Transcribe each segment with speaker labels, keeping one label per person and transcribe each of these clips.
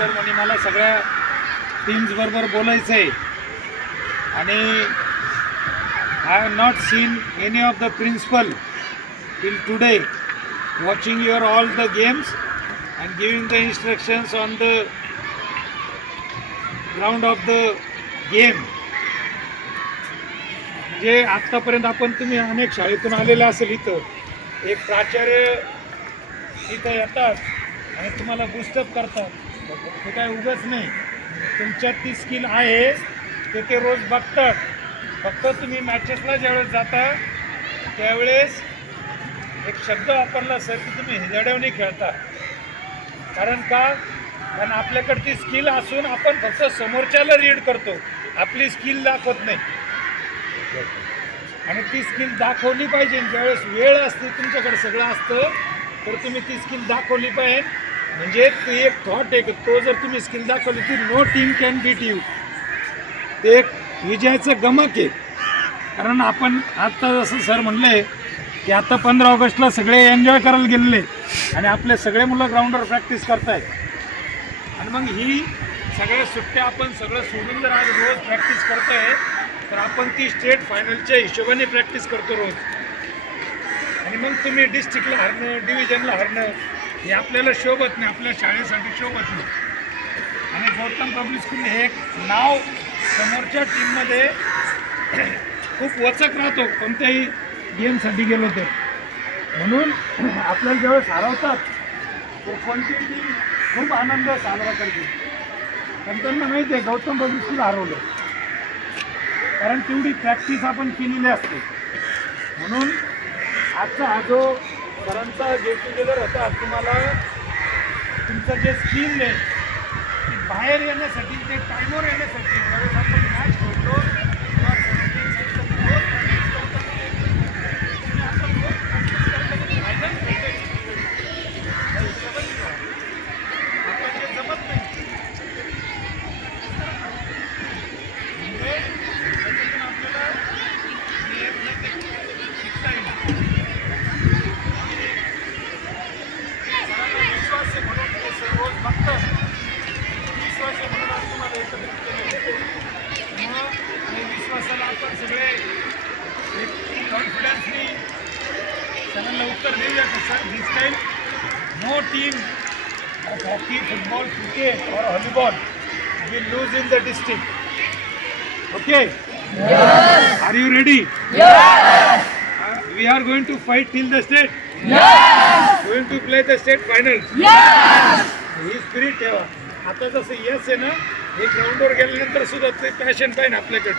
Speaker 1: Sir म्हणे मला सगळ्या टीम्स बरोबर बोलायचं आहे आणि I have not seen any of the principal till today watching your all the games and giving the instructions on the ground of the game जे आत्तापर्यंत आपण तुम्ही अनेक शाळेतून आलेले असेल इथं एक प्राचार्य इथं येतात आणि तुम्हाला बुस्टअप करतात. ते काय उगच नाही. तुमच्यात ती स्किल आहे ते ते रोज बघतात. फक्त तुम्ही मॅचेसला ज्यावेळेस जाता त्यावेळेस एक शब्द वापरला सर की तुम्ही हिजाड्यावनी खेळता. कारण का? कारण आपल्याकडची स्किल असून आपण फक्त समोरच्याला रीड करतो. आपली स्किल दाखवत नाही. आणि ती स्किल दाखवली पाहिजे. ज्यावेळेस वेळ असते तुमच्याकडे सगळं असतं तर तुम्ही ती स्किल दाखवली पाहिजे. म्हणजे ती एक थॉट एक तो जर तुम्ही स्किल दाखवली ती no team can beat you ते एक विजयाचं गमक आहे. कारण आपण आत्ता जसं सर म्हणले की आता पंधरा ऑगस्टला सगळे एन्जॉय करायला गेलेले आणि आपले सगळे मुलं ग्राउंडवर प्रॅक्टिस करतायत. आणि मग ही सगळ्या सुट्ट्या आपण सगळं सोडून जर आज रोज प्रॅक्टिस करतोय तर आपण ती स्टेट फायनलच्या हिशोबाने प्रॅक्टिस करतो रोज. आणि मग तुम्ही डिस्ट्रिक्टला हरणं डिव्हिजनला हरणं हे आपल्याला शोभत नाही आपल्या शाळेसाठी शोभत नाही. आणि गौतम पब्लिक स्कूल हे एक नाव समोरच्या टीममध्ये खूप वचक राहतो कोणत्याही गेमसाठी गेलो तर. म्हणून आपल्याला ज्यावेळेस हरवतात तर कोणती टीम खूप आनंद साजरा करते. पण त्यांना माहिती आहे गौतम पब्लिक स्कूल हरवलं. कारण तेवढी प्रॅक्टिस आपण केलेली असते. म्हणून आजचा हा जो सरांचा गेट टुगेदर होता तुम्हाला तुमचं जे स्किल आहे ती बाहेर येण्यासाठी ते टायमवर येण्यासाठी ज्यावेळेस आपण मॅच खेळतो तेव्हा seventeen सेकंद रोज practice करतो. तुम्ही आता रोज practice करता की final खेळताय. त्या हिशोबाने खेळा. आपल्याला ते जमत नाही म्हणजे त्याच्यातून आपल्याला जे येत नाही ते शिकता येईल सरांना विश्वास आहे म्हणून ते सर रोज बघतात विश्वास आहे म्हणून आज तुम्हाला एकत्रित केले मग त्या विश्वासाला आपण सगळे एक कॉन्फिडन्सनी सरांना उत्तर देऊया की sir this time no team of hockey football cricket और volleyball will lose in the district okay are you ready we are to fight till the state going to play the state final he spirit ठेवा. आता जसं yes आहे ना हे ग्राउंडवर गेल्यानंतर सुद्धा ते पॅशन पाहिजे आपल्याकडे.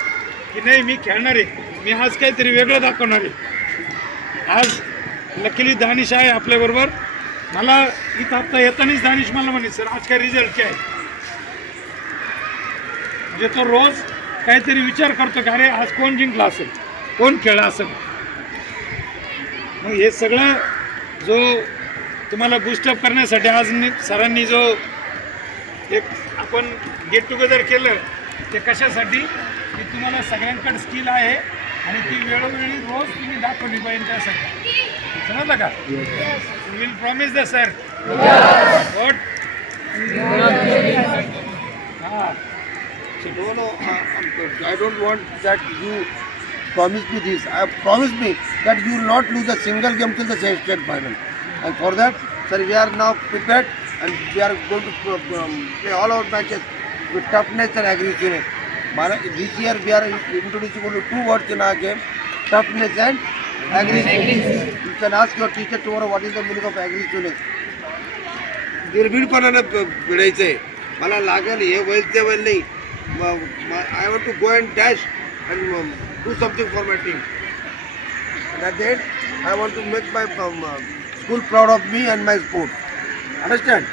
Speaker 1: की नाही मी खेळणार आहे. मी आज काहीतरी वेगळं दाखवणार आहे. आज लकीली दानिश आहे आपल्याबरोबर मला इथं आता येतानीच दानिश मला म्हणे सर आज काय रिझल्ट काय? म्हणजे तो रोज काहीतरी विचार करतो की अरे आज कोण जिंकला असेल? कोण खेळला असेल? मग हे सगळं जो तुम्हाला बुस्टअप करण्यासाठी आज सरांनी जो एक आपण गेट टुगेदर केलं ते कशासाठी? की तुम्हाला सगळ्यांकडे स्किल आहे आणि ती वेळोवेळी रोज तुम्ही दाखवली पाहिजे त्यासाठी. समजलं का? Will promise the sir what हां
Speaker 2: I don't want that you promise me this. I promise me that you will not lose a single game till the state final. And for that, sir, we are now prepared and we are going to um, play all our matches with toughness and aggressiveness. This year we are introducing only two words in our game, toughness and aggressiveness. You can ask your teacher tomorrow what is the meaning of aggressiveness. निर्भीडपणानं भिडायचं आहे मला लागेल हे वैल ते वैल नाही I want to go and dash and do something for my team that that I want to make my school proud of me and my sport understand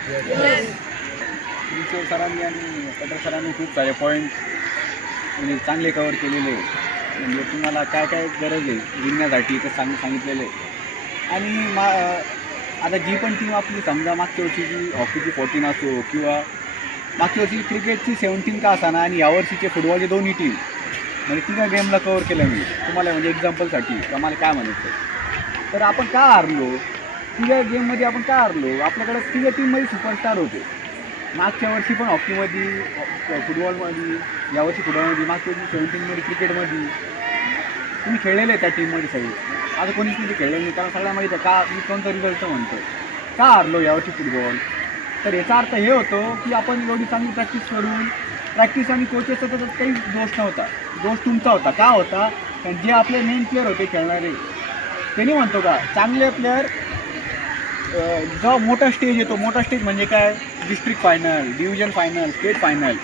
Speaker 3: विश्व सरांनी आणि पटेल सरांनी खूप सारे पॉईंट म्हणजे चांगले कवर केलेले. म्हणजे तुम्हाला काय काय गरज आहे जिंकण्यासाठी ते सांग सांगितलेलं. आहे आणि मा आता जी पण टीम आपली समजा मागच्या वर्षीची हॉकीची फोर्टीन असो किंवा मागच्या वर्षी क्रिकेटची सेवन्टीन का असाना आणि यावर्षीचे फुटबॉलचे दोन्ही टीम म्हणजे तिघा गेमला कवर केलं मी. तुम्हाला म्हणजे एक्झाम्पलसाठी आम्हाला काय म्हणायचं? तर आपण का हारलो? तिघ्या गेममध्ये आपण का हारलो? आपल्याकडे तिघ्या टीममध्ये सुपरस्टार होते. मागच्या वर्षी पण हॉकीमध्ये फुटबॉलमध्ये यावर्षी फुटबॉलमध्ये मागच्या वर्षी सेवन्टीनमध्ये क्रिकेटमध्ये तुम्ही खेळलेले आहे त्या टीममध्ये सगळे. आता कोणीच तुम्ही खेळलेलं नाही. कारण सगळ्या माहिती आहे का मी कोणता रिझल्ट म्हणतो का हारलो यावर्षी फुटबॉल तर याचा अर्थ हे होतो की आपण एवढी चांगली प्रॅक्टिस करून प्रॅक्टिस आणि कोचेसचा त्याचा काही दोष नव्हता. दोष तुमचा होता. का होता? कारण जे आपले मेन प्लेअर होते खेळणारे त्यांनी म्हणतो का चांगले प्लेअर जेव्हा मोठा स्टेज येतो मोठा स्टेज म्हणजे काय? District final division final state final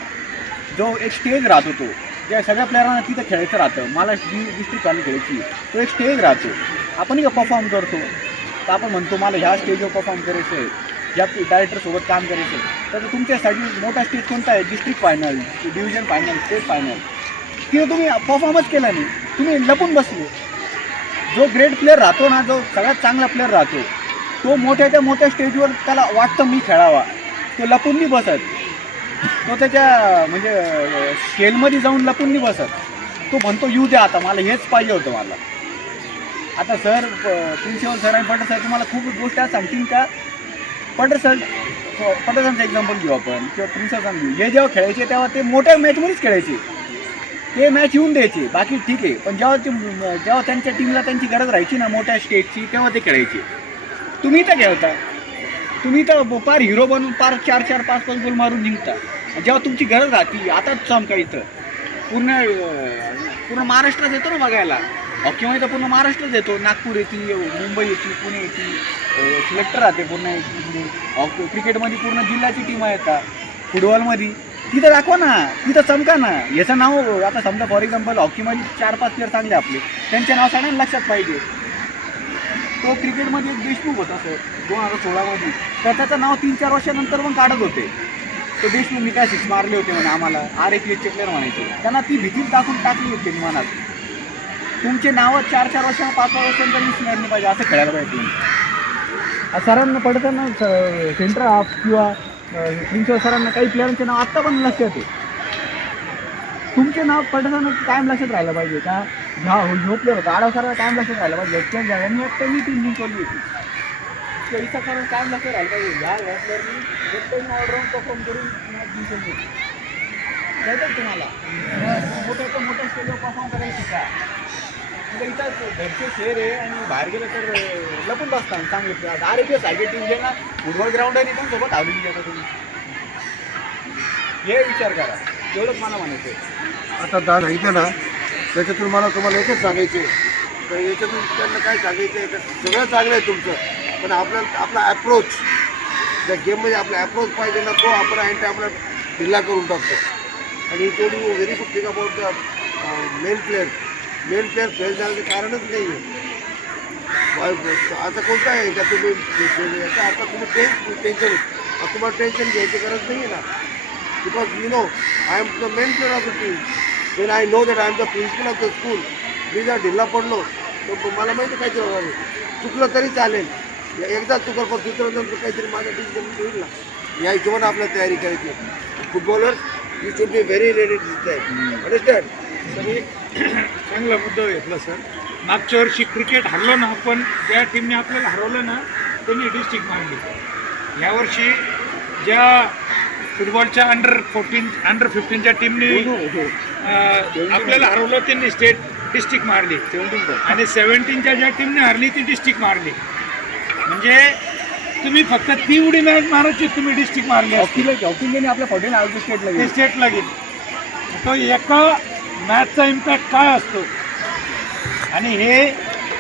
Speaker 3: जो एक स्टेज राहतो तो. ज्या सगळ्या प्लेअरांना तिथं खेळायचं राहतं. मला डि डिस्ट्रिक्ट फायनल खेळायची तो एक स्टेज राहतो. आपण का परफॉर्म करतो. तर आपण म्हणतो मला ह्या स्टेजवर परफॉर्म करायचं आहे ज्या डायरेक्टरसोबत काम करायचं तर तुमच्यासाठी मोठा स्टेज कोणता आहे? District final division final state final किंवा तुम्ही परफॉर्मन्स केला नाही. तुम्ही लपून बसले. जो ग्रेट प्लेअर राहतो ना जो सगळ्यात चांगला प्लेअर राहतो तो मोठ्या त्या मोठ्या स्टेजवर त्याला वाटतं मी खेळावा. तो लपून नाही बसत. तो त्याच्या म्हणजे शेलमध्ये जाऊन लपून नाही बसत. तो म्हणतो येऊ द्या आता मला हेच पाहिजे होतं मला. आता सर प्रिन्सिपल सर आणि पटेल सर तुम्हाला खूप गोष्टी सांगतील का? पटेल सर एक्झाम्पल घेऊ आपण किंवा प्रिन्सिपल सर घेऊ. हे जेव्हा खेळायचे तेव्हा ते मोठ्या मॅचमध्येच खेळायचे. ते मॅच येऊन द्यायचे. बाकी ठीक आहे. पण जेव्हा ते जेव्हा त्यांच्या टीमला त्यांची गरज राहायची ना मोठ्या स्टेटची तेव्हा ते खेळायचे. तुम्ही तर खेळता. तुम्ही तर पार हिरो बनून पार चार चार पाच पाच गोल मारून निघता जेव्हा तुमची गरज राहते आताच चमका इथं. पूर्ण पूर्ण महाराष्ट्रात येतो ना बघायला. हॉकीमध्ये इथं पूर्ण महाराष्ट्रच येतो नागपूर येते मुंबई येते पुणे येते सिलेक्टर राहते पूर्ण हॉकी म्हणजे. क्रिकेटमध्ये पूर्ण जिल्ह्याची टीम येतात फुटबॉलमध्ये. तिथं दाखवा ना. तिथं चमका ना. याचं नाव आता समजा फॉर एक्झाम्पल हॉकीमध्ये चार पाच प्लेअर चांगले आपले. त्यांचे नाव सगळ्यांना लक्षात पाहिजे. तो क्रिकेटमध्ये एक देशमुख होता सर. दोन हजार सोळामध्ये. तर त्याचं नाव तीन चार वर्षानंतर पण काढत होते. तो देशमुख मी काय सिक्स मारले होते म्हणे आम्हाला. आर ए पी एचचे प्लेअर म्हणायचे. त्यांना ती भीतीच दाखवून टाकली होती मनात. तुमचे नावं चार चार वर्षांना पाच पाच वर्षांचा विसरणार नाही पाहिजे असं खेळायला पाहिजे सरांना पडताना सेंटर हाफ किंवा प्रिन्सिपल सरांना काही प्लेअरांचे नाव आत्ता पण लक्षात आहे. तुमचे नाव पडताना कायम लक्षात राहिलं पाहिजे का? ह्या हो प्लेअर होता. आडव सरांना कायम लक्षात राहिलं पाहिजे. त्या जागांनी मी टीम जिंकवली होती इथं कारण कायम लक्षात राहिलं पाहिजे. ह्या ह्या प्लेअरनी एकट्याने ऑलराऊंड परफॉर्म करून मॅच जिंकवली होती तुम्हाला? मोठ्याच्या मोठ्या स्टेजवर परफॉर्म करायचं का? म्हणजे इथं घरचे शेर आहे आणि बाहेर गेलं तर लपून बसतात चांगले. प्लेअर आर ए पी सारखे टीम जे ना फुटबॉल ग्राउंड आहे पण सोबत आवडून जाता तुम्ही. हे विचार करा. एवढंच मला म्हणायचं आहे.
Speaker 2: आता दादा इथे ना त्याच्यातून मला तुम्हाला एकच सांगायचं आहे तर याच्यातून त्यांना काय सांगायचं आहे तर सगळं चांगलं आहे तुमचं. पण आपला आपला ॲप्रोच त्या गेममध्ये आपला ॲप्रोच पाहिजे ना तो आपण आहे आपला ढिल्ला करून टाकतो. आणि तेवढी very good thing about the main player main player fail झाल्याचं कारणच नाही आहे आता कोणतं आहे? का तुम्ही आता तुम्ही टेन्स टेन्शन तुम्हाला टेन्शन घ्यायची गरज नाही आहे ना. Because you know I am the mentor of the team. When I know that I am the principal of the school, मी जर ढिल्ला पडलो तर मला माहिती काहीतरी होणार नाही. चुकलं तरी चालेल. या- एकदा चुकलं पण दुसऱ्यांदा काहीतरी माझ्या टीम होईल ना. या हिशोबाने आपल्याला तयारी करायची footballer you should be very ready understand
Speaker 1: तर एक चांगला मुद्दा घेतला सर. मागच्या वर्षी क्रिकेट हरलो ना आपण ज्या टीमने आपल्याला हरवलं ना त्यांनी डिस्ट्रिक्ट मांडली यावर्षी ज्या फुटबॉलच्या अंडर फोर्टीन अंडर फिफ्टीनच्या टीमने आपल्याला हरवलं त्यांनी स्टेट डिस्ट्रिक्ट मारली. आणि सेवन्टीनच्या ज्या टीमने हरली ती डिस्ट्रिक्ट मारली. म्हणजे तुम्ही फक्त ती उडी मॅच मारायची तुम्ही डिस्ट्रिक्ट मारली
Speaker 3: आपल्या फॉर्टीन स्टेटला
Speaker 1: स्टेटला गेली. तो एका मॅचचा इम्पॅक्ट काय असतो? आणि हे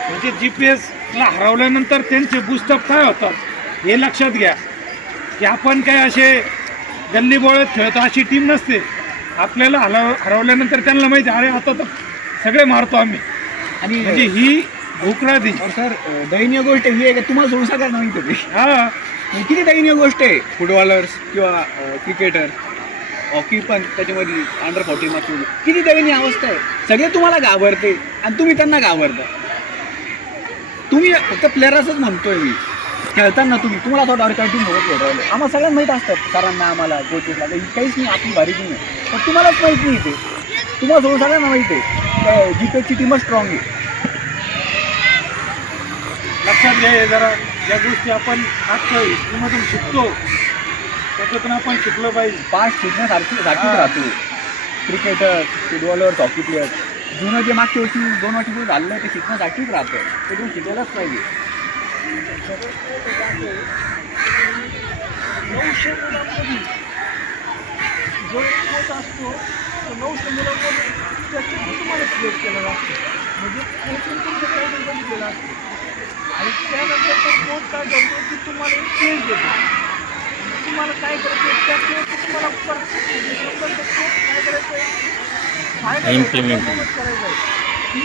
Speaker 1: म्हणजे जी पी एसला हरवल्यानंतर त्यांचे बुस्टअप काय होतात? हे लक्षात घ्या. की आपण काय असे गल्ली बोळत खेळतो अशी टीम नसते. आपल्याला हलव हरवल्यानंतर त्यांना माहिती अरे आता तर सगळे मारतो आम्ही.
Speaker 3: आणि
Speaker 1: म्हणजे ही भूकराधी
Speaker 3: सर दयनीय गोष्ट ही आहे की तुम्हाला सोडून सगळ्यांना माहिती होती
Speaker 1: हा.
Speaker 3: म्हणजे किती दयनीय गोष्ट आहे? फुटबॉलर्स किंवा क्रिकेटर हॉकी पण त्याच्यामध्ये अंडर फोर्टीन असून किती दयनीय अवस्था आहे? सगळे तुम्हाला घाबरते आणि तुम्ही त्यांना घाबरता. तुम्ही फक्त प्लेयर्सच म्हणतोय मी. खेळताना तुम्ही तुम्हाला थोडा डॉर टीम होत खेळायला आम्हाला सगळ्यांना माहीत असतात सरांना आम्हाला कोचेसला काहीच नाही आपली भारी नाही आहे. पण तुम्हालाच माहीत नाही ते. तुम्हाला सोडून सगळ्यांना माहीत आहे. जीपेची टीमच स्ट्रॉंग आहे.
Speaker 1: लक्षात घ्या जरा. या गोष्टी आपण आजच्या हिस्ट्रीमधून शिकतो. त्याच्यातून आपण शिकलो पाहिजे.
Speaker 3: पाच शिकण्यासारखी सारखीच
Speaker 1: हा.
Speaker 3: राहतो. क्रिकेटर फुटबॉलर हॉकी प्लेअर जुनं जे मागच्या वर्षी दोन झालेलं आहे ते शिकण्यासाठीच राहतं. ते तुम्ही शिकायलाच पाहिजे.
Speaker 4: नऊशे मुलांमध्ये जो कोच असतो तो नऊशे मुलांमध्ये त्याची तुम्हाला सिलेक्ट केलेला असतो. म्हणजे कोचिंग तुमचं काही बघितलेलं असतं. आणि त्यानंतर तो कोच काय करतो की तुम्हाला एक चेंज देतो. तुम्हाला काय करायचं तुम्हाला काय करायचं
Speaker 1: Implement.
Speaker 4: करायचं आहे. की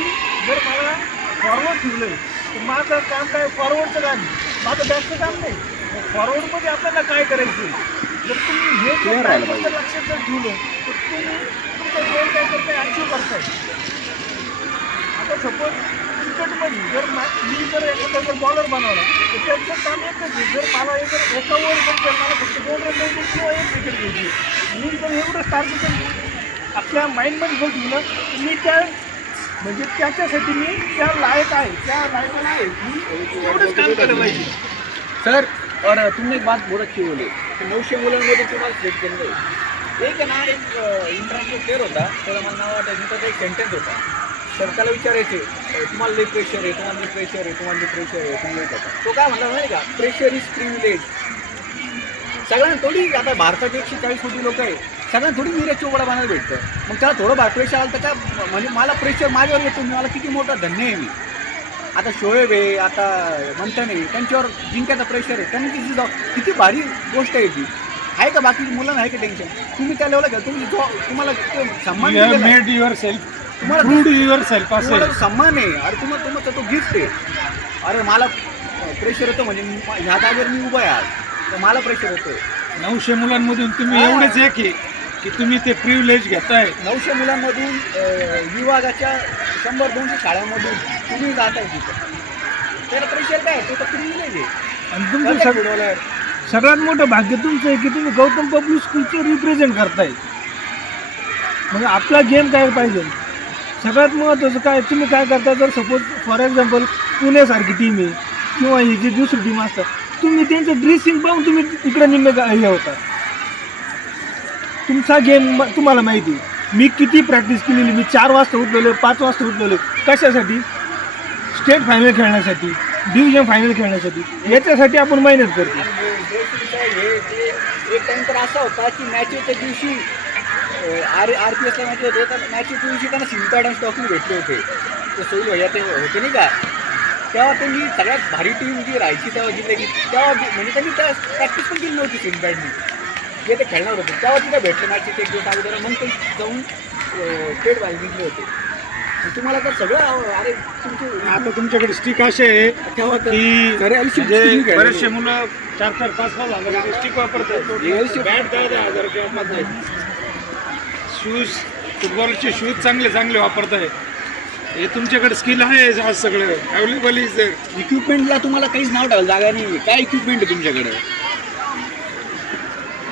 Speaker 4: जर मला फॉरवर्ड ठेवलं तर माझं काम काय? फॉरवर्डचं काम. माझं बॅकचं काम नाही. फॉरवर्डमध्ये आपल्याला काय करायचं आहे? जर तुम्ही हे जर लक्षात जर ठेवलं तर तुम्ही तुमचा गोल काय करताय? अचीव करताय. आता सपोज क्रिकेटमध्ये जर मी जर एखादा जर बॉलर बनवला तर त्यांचं काम एकच आहे. जर मला एक जर एका ओव्हर पण जर मला फक्त दोन रन द्यायचे किंवा एक विकेट घ्यायची मी जर एवढं टार्गेट आपल्या माइंडमध्ये जर दिलं तर मी त्या म्हणजे त्याच्यासाठी मी त्या लायक आहे. त्या लायकाला आहे. मी एवढंच काम करायला पाहिजे.
Speaker 3: सर और तुमने एक बात बहुत अच्छी बोली की नऊशे मुलांमध्ये तुम्हाला सिलेक्ट केलं एक ना एक इंटरनॅशनल प्लेअर होता. त्याला मला नाव वाटायचं त्याचा एक सेंटेन्स होता. तर त्याला विचारायचे तुम्हाला लई प्रेशर आहे तुम्हाला प्रेशर आहे तुम्हाला प्रेशर आहे. होता तो काय म्हणला माहिती का प्रेशर इज प्रिव्हिलेज सगळ्यांना थोडी आता भारताचे एकशे चाळीस कोटी लोक आहे सगळ्यांना थोडी नीरज चोपडा बनायला भेटतं. मग त्याला थोडं भार प्रेशर आलं तर काय म्हणजे मला प्रेशर माझ्यावर येतो मी मला किती मोठा धन्य आहे मी. आता शोएब आहे आता म्हणता नाही त्यांच्यावर जिंकायचा प्रेशर आहे त्यांनी किती जाऊ किती भारी गोष्ट आहे ती. आहे का बाकी मुलांना आहे का टेन्शन तुम्ही त्या लेवलला घ्या तुम्ही जो तुम्हाला सन्मान आहे.
Speaker 1: मेड युअर सेल्फ
Speaker 3: तुम्हाला
Speaker 1: प्रूड युअर सेल्फ असेल
Speaker 3: तुम्हाला तो सन्मान आहे. अरे तुम्हाला तुमचा तो गिफ्ट आहे. अरे मला प्रेशर येतो म्हणजे मी- ह्या जागेवर मी उभा आहे आज. तर मला प्रेशर येतो
Speaker 1: नऊशे मुलांमधून तुम्ही. एवढेच एक आहे की तुम्ही ते प्रिव्हिलेज घेताय.
Speaker 3: नऊशे मुलांमधून अं, विभागाच्या शंभर दोनशे शाळांमधून तुम्ही जात आहे तिथं. त्याला प्रेशर काय? तो तर प्रिव्हिलेज आहे.
Speaker 4: आणि तुमचं
Speaker 3: प्रत्येक
Speaker 4: सग
Speaker 3: फुटबॉलर
Speaker 4: सगळ्यात मोठं भाग्य तुमचं आहे की तुम्ही गौतम पब्लिक स्कूलचे रिप्रेझेंट करताय. म्हणजे आपला गेम काय पाहिजे? सगळ्यात महत्त्वाचं काय तुम्ही काय करता जर सपोज फॉर एक्झाम्पल पुण्यासारखी टीम आहे किंवा ही जी दुसरी टीम असतात तुम्ही त्यांचं ड्रेसिंग पाहून तुम्ही इकडे निम्मे हे होता. तुमचा गेम तुम्हाला माहिती आहे. मी किती प्रॅक्टिस केलेली मी चार वाजता उठलेलो पाच वाजता उठलेलो. कशासाठी? स्टेट फायनल खेळण्यासाठी डिव्हिजन फायनल खेळण्यासाठी. याच्यासाठी आपण मेहनत करतो.
Speaker 3: एक टाइम तर असा होता की मॅचेच्या दिवशी आर आर पी एसला मॅच होते तर मॅचच्या दिवशी त्यांना सिंटा डान्स ट्रॉफी भेटले होते. ते सोयी भैया ते होते नाही का? तेव्हा त्यांनी सगळ्यात भारी टीम जी राहायची तेव्हा जिल्ह्याची तेव्हा बी- म्हणजे त्यांनी त्या प्रॅक्टिस पण केली नव्हती सिंपॅडनी जे ते खेळणार होते तेव्हा तिथे भेटले मॅचचे एक दिवस अगोदर. मग ते जाऊन स्टेट बाहेर जिंकले होते. तुम्हाला तर सगळं अरे तुमचे
Speaker 1: आता तुमच्याकडे स्टिक असे आहे
Speaker 3: तेव्हा तर-
Speaker 1: की. बरेचसे मुलं चार चार पाच पाच हजार स्टिक वापरतात. बॅट दहा दहा हजार वापरतात शूज फुटबॉलचे शूज चांगले चांगले वापरताय हे तुमच्याकडे स्किल आहे आज सगळं. अवेलेबल इज देअर
Speaker 3: इक्विपमेंटला तुम्हाला काहीच नाव ठेवायला जागा नाही काय इक्विपमेंट आहे तुमच्याकडे?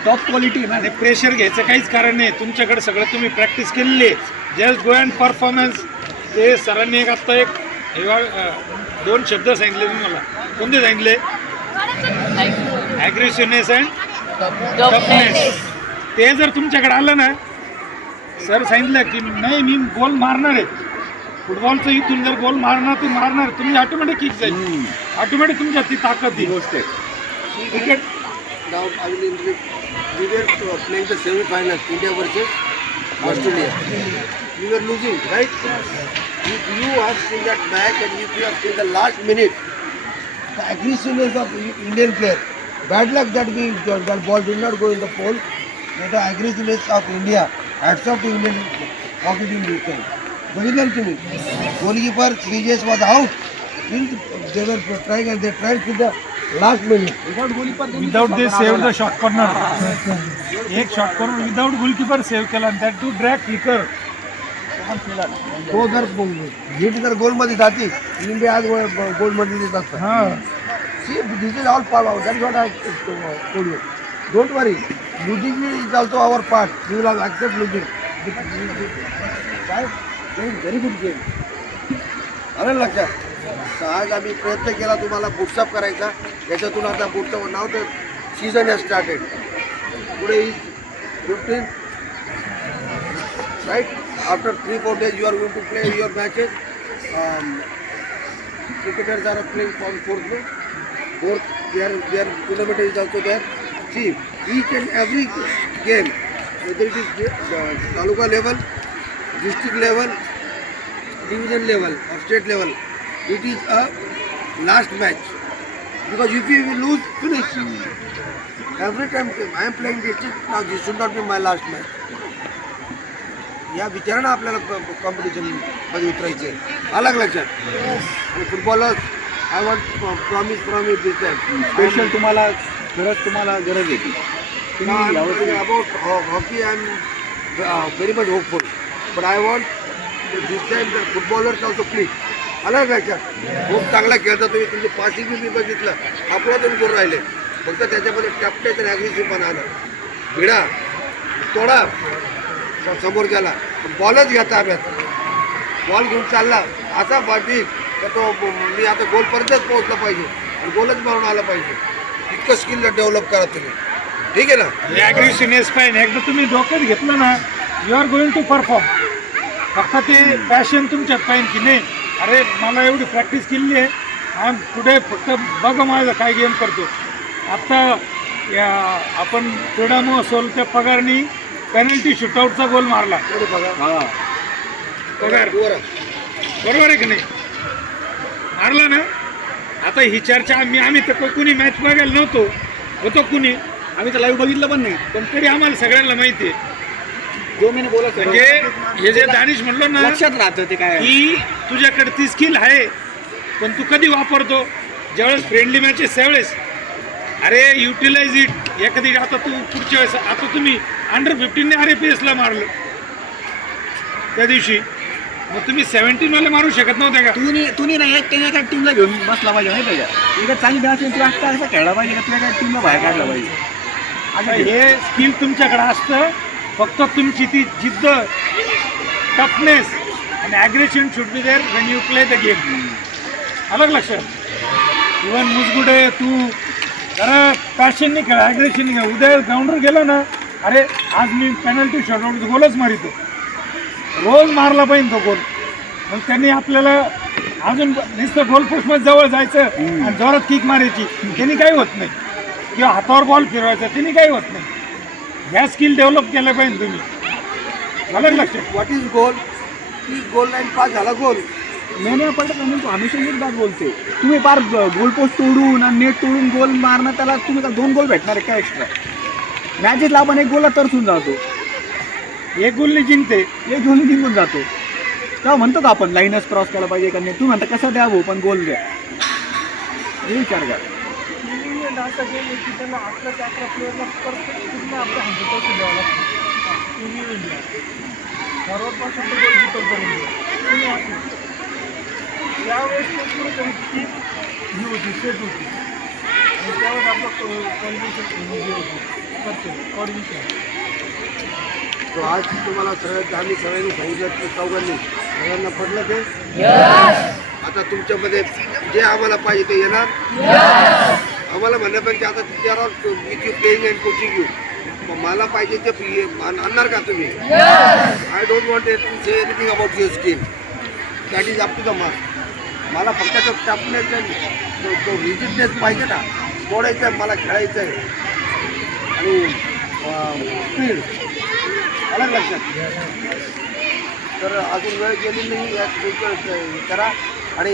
Speaker 3: टॉप क्वालिटी ना?
Speaker 1: आणि प्रेशर घ्यायचं काहीच कारण नाही. तुमच्याकडे सगळं तुम्ही प्रॅक्टिस केलेली. आहे जस्ट गो अँड परफॉर्मन्स ते सरांनी एक आत्ता एक हे दोन शब्द सांगितले तुम्हाला. कोणते सांगितले? ॲग्रेसिव्हनेस अँड टफनेस ते जर तुमच्याकडे आलं ना सर सांगितलं की नाही मी गोल मारणार आहे. फुटबॉलचं ही तुम्ही जर गोल मारणार ते मारणार. तुम्ही ऑटोमॅटिक किक जाईल. ऑटोमॅटिक तुमच्या ती ताकद ती
Speaker 3: गोष्ट आहे.
Speaker 2: Cricket now Ayurvedic playing semifinal India versus Australia. You are losing right you have seen that match and you have seen the last minute the aggressiveness of Indian player bad luck that be that ball did not go in the pole the aggressiveness of India Indian hockey team this time. बघितलं ना तुम्ही? Goalkeeper Sreejesh was out they were trying and they tried to the last minute.
Speaker 3: Without
Speaker 1: they save the short corner एक short corner without goalkeeper save केला that two drag kicker
Speaker 2: तो जर hit जर गोलमध्ये जाते India आज गोलमध्ये देत असतात.
Speaker 1: हा.
Speaker 2: See this is all part that what I you don't worry losing is also our part you will accept losing very good game अरे लक्षात आज आम्ही प्रयत्न केला तुम्हाला बुटसअप करायचा. याच्यातून आता बुटचं नाव तर सीझन या स्टार्टेड पुढे is fifteen right after three four days you are going to play your matches cricketers are a playing fourth fourth we are we are kilometre is also there See, each and every game, whether it is uh, taluka level, district level, division level or state level, it is a last match. Because if will lose, finish. Every time I am playing district, now this should not be my last match. या विचारानं आपल्याला कॉम्पिटिशनमध्ये उतरायचे अलग लक्षात आणि footballer I want promise promise this
Speaker 3: special तुम्हाला खरंच तुम्हाला गरज तुम्ही यावर्षी
Speaker 2: about hockey I am very much hopeful but I want this time the footballers also please अलग लक्षात खूप चांगला खेळता तुम्ही. तुमचे पासिंग बी मी बघितलं. आपला तुम्ही करून राहिले. फक्त त्याच्यामध्ये टपटेच आणि ॲग्रेसिव्ह पण आलं. भिडा. तोडा. समोरच्याला बॉलच घ्या ताब्यात बॉल घेऊन चालला. असा पाठी तर तो मी आता गोलपर्यंतच पोहोचला पाहिजे. आणि गोलच मारून आला पाहिजे. इतकं स्किल डेव्हलप करा तुम्ही. ठीक आहे ना?
Speaker 1: ॲग्रेसिव्हनेस पाहिजे. एकदा तुम्ही डोक्यात घेतलं ना you are going to perform फक्त ते पॅशन तुमच्यात पाहिजे की नाही. अरे मला एवढी प्रॅक्टिस केली आहे. आय पुढे फक्त बघ माझं काय गेम करतो. आत्ता या आपण क्रीडा महोत्सवच्या पगारनी पेनल्टी शूटआउटचा गोल मारला.
Speaker 3: हा.
Speaker 1: पगार. बरोबर आहे की नाही? मारला ना? आता ही चर्चा आम्ही आम्ही तर कुणी मॅच बघायला नव्हतो. होतो कुणी.
Speaker 3: आम्ही तर लाईव्ह बघितलं पण नाही.
Speaker 1: पण तरी आम्हाला सगळ्यांना माहिती आहे
Speaker 3: जो मी बोलत
Speaker 1: म्हणजे हे जे दानिश म्हणलो ना
Speaker 3: लक्षात राहतं ते काय
Speaker 1: की तुझ्याकडे ती स्किल आहे पण तू कधी वापरतो? ज्यावेळेस फ्रेंडली मॅचेस त्यावेळेस. अरे युटिलाइज इट एखादी आता तू पुढच्या वेळेस आता तुम्ही अंडर फिफ्टीनने आर ए पी एसला मारलं. त्या दिवशी. मग तुम्ही सेव्हन्टीनवाले मारू शकत नव्हते का?
Speaker 3: तुम्ही तुम्ही नाही एक एका टीमला घेऊन बसला पाहिजे माहिती आहे का? एकदा चांगली बॅच तू आता असं खेळला पाहिजे का? तुला काय टीमला बाहेर काढला पाहिजे.
Speaker 1: आता हे स्किल तुमच्याकडे असतं फक्त तुमची ती जिद्द टफनेस आणि aggression should be there when you play the game अलग लक्षात? इवन मुजगुडे तू जरा पॅशनने खेळ ॲग्रेशन घ्या उद्या ग्राउंडवर गेला ना अरे आज मी पेनल्टी शॉटआउट गोलच मारितो. रोज मारला पाहिजे तो गोल. मग त्यांनी आपल्याला अजून नुसतं गोल पोस्टमध्ये जवळ जायचं आणि जोरात किक मारायची. त्यांनी काही होत नाही. किंवा हातावर बॉल फिरवायचा त्यांनी काही होत नाही. ह्या स्किल डेव्हलप केल्या पाहिजे तुम्ही. झालं का लक्षात.
Speaker 2: व्हॉट इज गोल की गोल लाईन पास झाला गोल
Speaker 3: मैंने पडत मी तो बात बोलते तुम्ही पार गोल पोस्ट तोडून आणि नेट तोडून गोल मारणं त्याला तुम्ही दोन गोल भेटणार आहे काय एक्स्ट्रा मॅचेसला आपण एक गोलला तरसून जातो.
Speaker 1: एक गोलने जिंकते
Speaker 3: एक गोलने जिंकून जातो. तेव्हा म्हणतो का आपण लाईनच क्रॉस केला पाहिजे का नाही? तू म्हणता कसा द्या भाऊ पण गोल द्या. हे विचार करा.
Speaker 4: की त्यांना प्लेअरला परफेक्ट पूर्ण आपल्या हंड्रेड पर्सेंट द्यावं लागतं टीम इंडिया गोल यावेळेस ते त्यांची ही होती सेट होती. आणि त्यावेळेस आपलं करतो कॉर्डिनेशन
Speaker 2: तो आज तुम्हाला सगळ्यात आम्ही सगळ्यांनी सांगितलं की चौघांनी सगळ्यांना पडलं ते. आता तुमच्यामध्ये जे आम्हाला पाहिजे ते येणार. आम्हाला म्हणण्यापेक्षा आता तुमच्यावर with you playing and coaching you मग मला पाहिजे ते आणणार का तुम्ही? I don't want to say anything about your skill that is up to the mark मला फक्त तो टफनेस तो तो रिजिडनेस पाहिजे ना. तोडायचं आहे मला खेळायचं आहे आणि स्पीड अलग लक्षात? तर अजून वेळ गेली नाही यात करा. आणि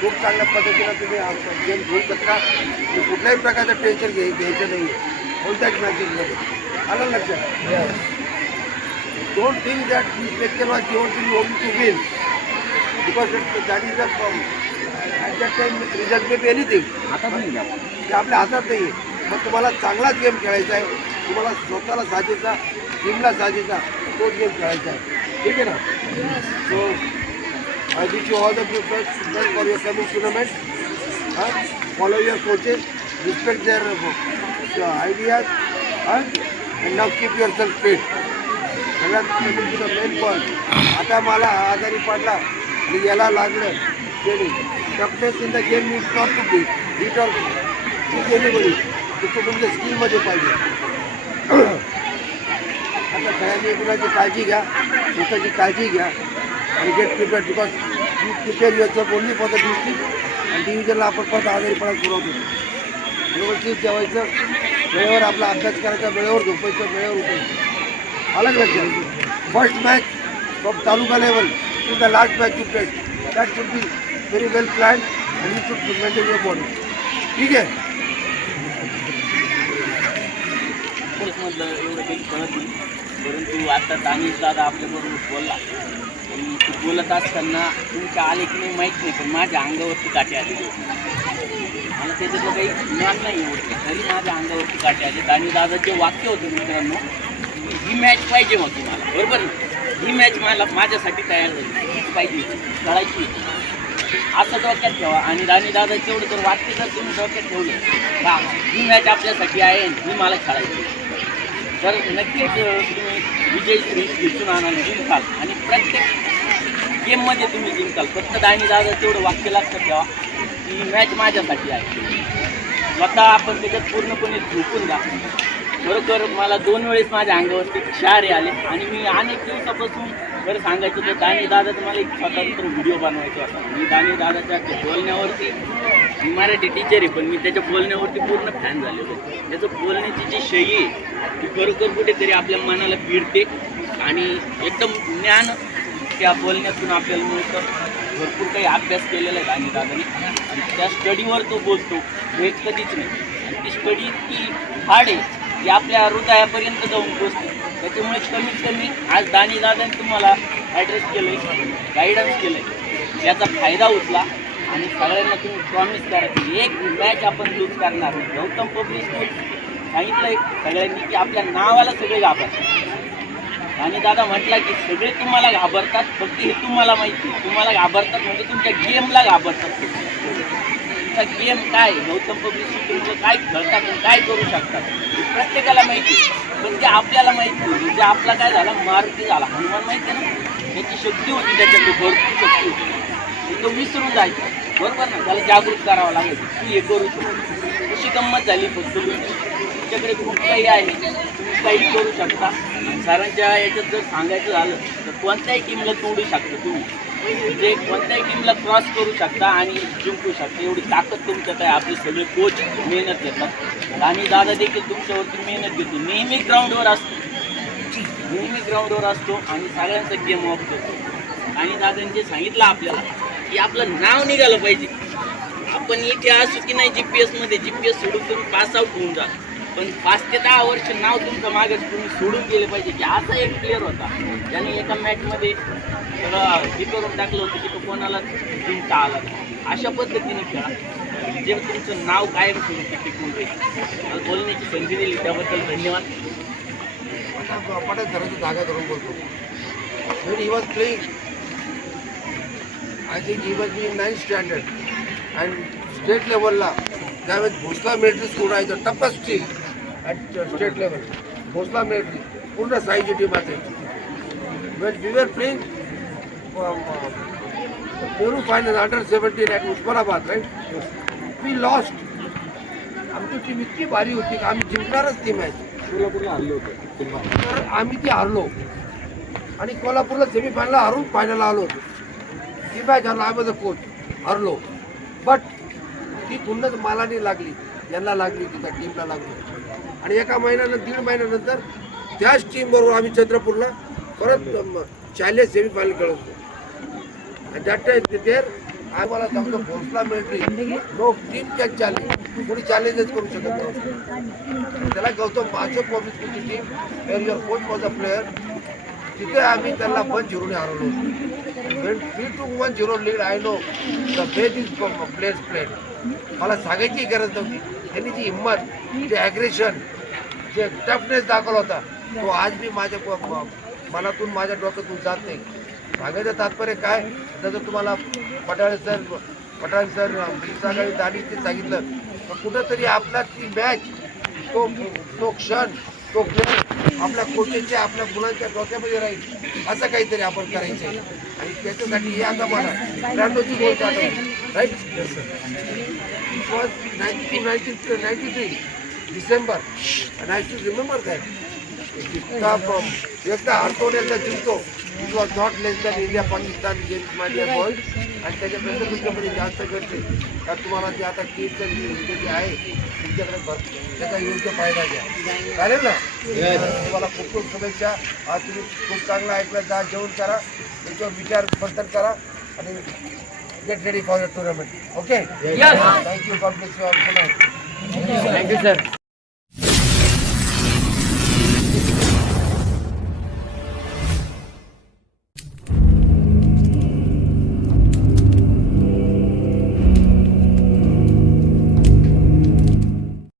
Speaker 2: खूप चांगल्या पद्धतीनं तुम्ही गेम घेऊ शकता. आणि कुठल्याही प्रकारचं टेन्शन घे घ्यायचं नाही. कोणत्याच मॅचेसमध्ये आलं लक्षात? Don't think that lecture was given to you only to win because that is a at that time result may be anything
Speaker 3: आता पण नाही
Speaker 2: ते आपल्या हातात नाही आहे मग तुम्हाला चांगलाच गेम खेळायचा आहे. तुम्हाला स्वतःला साजेचा टीमला साजेचा तोच गेम खेळायचा आहे. ठीक आहे ना? So I wish you all the best for your coming tournament हां follow your coaches respect their ideas हां and now keep your self fit सगळ्यात मेन पॉईंट आता मला हा आजारी पडला आणि याला लागलं. गेली. Toughness in the game is not to beat beat or anybody तो तुमच्या स्किलमध्ये पाहिजे. आता सगळ्यांनी एकमेकांची काळजी घ्या स्वतःची काळजी घ्या. आणि get prepare because you prepare your only for the district आणि डिव्हिजनला आपण परत आजारीपणा सुरुवात होतो व्यवस्थित जेवायचं वेळेवर आपला अभ्यास करायचा वेळेवर झोपायचं वेळेवर उठायचं. अलग लक्षात first match from taluka level to the last match you played that should be very well plan and you should maintain your body ठीक आहे?
Speaker 5: मधलं एवढं काही कळत नाही. परंतु आता दानिश दादा आपल्याबरोबर बोलला. आणि तो बोलत असताना तुमच्या आले की नाही माहीत नाही पण माझ्या अंगावरती काटे आले. मला त्याच्यातलं काही ज्ञान नाही एवढं तरी माझ्या अंगावरती काटे आले. दानिश दादाचे वाक्य होते मित्रांनो ही मॅच पाहिजे मग तुम्हाला. बरोबर ना? ही मॅच मला माझ्यासाठी तयार झाली. पाहिजे. कळायची. असं डोक्यात ठेवा. आणि राणी दादाचं एवढं जर वाक्य तर तुम्ही डोक्यात ठेवलं का ही मॅच आपल्यासाठी आहे ही मला खेळायची. तर नक्कीच तुम्ही विजय दिसून आणाल जिंकाल. आणि प्रत्येक गेममध्ये तुम्ही जिंकाल. फक्त दानी दादा तेवढं वाक्य लक्षात ठेवा की ही मॅच माझ्यासाठी आहे. स्वतः आपण त्याच्यात पूर्णपणे झोपून जा. खरोखर मला दोन वेळेस माझ्या अंगावरती शहारे आले आणि मी अनेक दिवसापासून बरं सांगायचं तर दानी दादा मला एक स्वतंत्र व्हिडिओ बनवायचा होता. मी दाणी दादाच्या बोलण्यावरती मी मराठी टीचर आहे पण मी त्याच्या बोलण्यावरती पूर्ण फॅन झालेलो आहे त्याचं बोलण्याची जी शैली आहे ती खरोखर कुठेतरी आपल्या मनाला भिडते आणि एकदम ज्ञान त्या बोलण्यातून आपल्याला मिळतं. भरपूर काही अभ्यास केलेला आहे दानी दादाने. आणि त्या स्टडीवर तो बोलतो. हे कधीच नाही. आणि ती स्टडी इतकी हार्ड आहे की आपल्या हृदयापर्यंत जाऊन पोचते. त्याच्यामुळे कमीत कमी आज दानी दादाने तुम्हाला ॲड्रेस केलं आहे गाईडन्स केलं आहे याचा फायदा उचला. आणि सगळ्यांना तुम्ही प्रॉमिस करा की एक मॅच आपण लूज करणार नाही. गौतम पब्लिक स्कूल सांगितलंय सगळ्यांनी की आपल्या नावाला सगळे घाबरतात. आणि दादा म्हटला की सगळे तुम्हाला घाबरतात फक्त हे तुम्हाला माहिती आहे. तुम्हाला घाबरतात म्हणजे तुमच्या गेमला घाबरतात तुमचा गेम काय? गौतम पब्लिक स्कूल काय खेळतात आणि काय करू शकतात? हे प्रत्येकाला माहिती आहे. पण ते आपल्याला माहिती म्हणजे आपला काय झाला? मारुती झाला. हनुमान माहिती आहे ना? त्याची शक्ती होती त्याच्याकडे भरपूर शक्ती होती. तो विसरून जायचा. बरोबर ना? त्याला जागृत करावं लागेल. तू हे करू शकतो. अशी गंमत झाली फक्त तुमच्याकडे खूप काही आहे. तुम्ही काही करू शकता. सरांच्या याच्यात जर सांगायचं झालं तर कोणत्याही टीमला तोडू शकता तुम्ही. म्हणजे कोणत्याही टीमला क्रॉस करू शकता आणि जिंकू शकता. एवढी ताकद तुमच्यात आहे. आपले सगळे कोच मेहनत घेतात. आणि दादा देखील तुमच्यावरती मेहनत घेतो. नेहमी ग्राउंडवर असतो. नेहमी ग्राउंडवर असतो आणि सगळ्यांचा गेम ऑफ करतो. आणि दादांनी जे सांगितलं आपल्याला की आपलं नाव निघालं पाहिजे. आपण इथे असू की नाही जी पी एसमध्ये जी पी एस सोडून तुम्ही पास आउट होऊन जा. पण पाच ते दहा वर्ष नाव तुमचं मागच तुम्ही सोडून गेले पाहिजे की असा एक प्लेअर होता. ज्याने एका मॅचमध्ये सगळं हे करून टाकलं होतं की तो कोणाला जिंकता आला अशा पद्धतीने खेळा. जे तुमचं नाव कायम स्वरूपी टिकून राहील. मला बोलण्याची संधी दिली त्याबद्दल धन्यवाद.
Speaker 2: पटात घराची जागा धरून बोलतो. When he think he was in ninth standard. And state लेवलला त्यावेळेस भोसला मिलिटरी स्कूल राहायचं टप्पा still at state level Bhosala military पूर्ण साईची टीम असायची when we were playing Peru final under seventeen at Osmanabad right we lost आमची team इतकी भारी होती की आम्ही जिंकणारच टीम आहे.
Speaker 3: सोलापूरला हल्लो होतं
Speaker 2: तर आम्ही ती हारलो. आणि कोल्हापूरला सेमीफायनलला हारून फायनलला आलो होतो. ती मॅच हरलो आय वॉज अ कोच हरलो. बट ती खुन्नच मला नाही लागली. यांना लागली तिथं टीमला लागली. आणि एका महिन्यानं दीड महिन्यानंतर त्याच टीमबरोबर आम्ही चंद्रपूरला परत चॅलेंज सेमीफायनल खेळतो आणि दॅट टाइम देर आम्हाला समजा घोषणा मिळते नो टीम कॅन चॅलेंज कोणी चॅलेंजच करू शकत नव्हतं त्याला गौतम माझं public team your coach was a player तिथे आम्ही त्यांना वन झिरोने हरवलो. Three two one zero lead I know the best is place played मला सांगायची गरज नव्हती. त्यांनी जी हिंमत जे ॲग्रेशन जे टफनेस दाखवला होता तो आज मी माझ्या मनातून माझ्या डोक्यातून जात नाही. सांगायचं तात्पर्य काय? जसं तुम्हाला पटाळे सर पटाळे सर सकाळी दानी ते सांगितलं तर कुठंतरी आपला ती मॅच तो तो क्षण तो आपल्या कोचेच्या आपल्या मुलांच्या डोक्यामध्ये राहील. असं काहीतरी आपण करायचं आहे. आणि त्याच्यासाठी हे आता मला त्र्याण्णवची गोष्ट आठवली. Right ninety ninety three December आणि आय शूड रिमेंबर दॅट का एकदा हरतोड एकदा जिंकतो. It was not less than India Pakistan games my dear boy आणि त्याच्यापेक्षा तुमच्यामध्ये जास्त घडते कारण तुम्हाला जे आता किटचं जे जे आहे तुमच्याकडे भर त्याचा योग्य फायदा घ्या. चालेल ना? तुम्हाला खूप खूप शुभेच्छा. आज तुम्ही खूप चांगलं ऐकलं. जा जेवण करा. त्याच्यावर विचार मंथन करा. आणि get ready for the tournament okay thank you complex you all
Speaker 5: thank you sir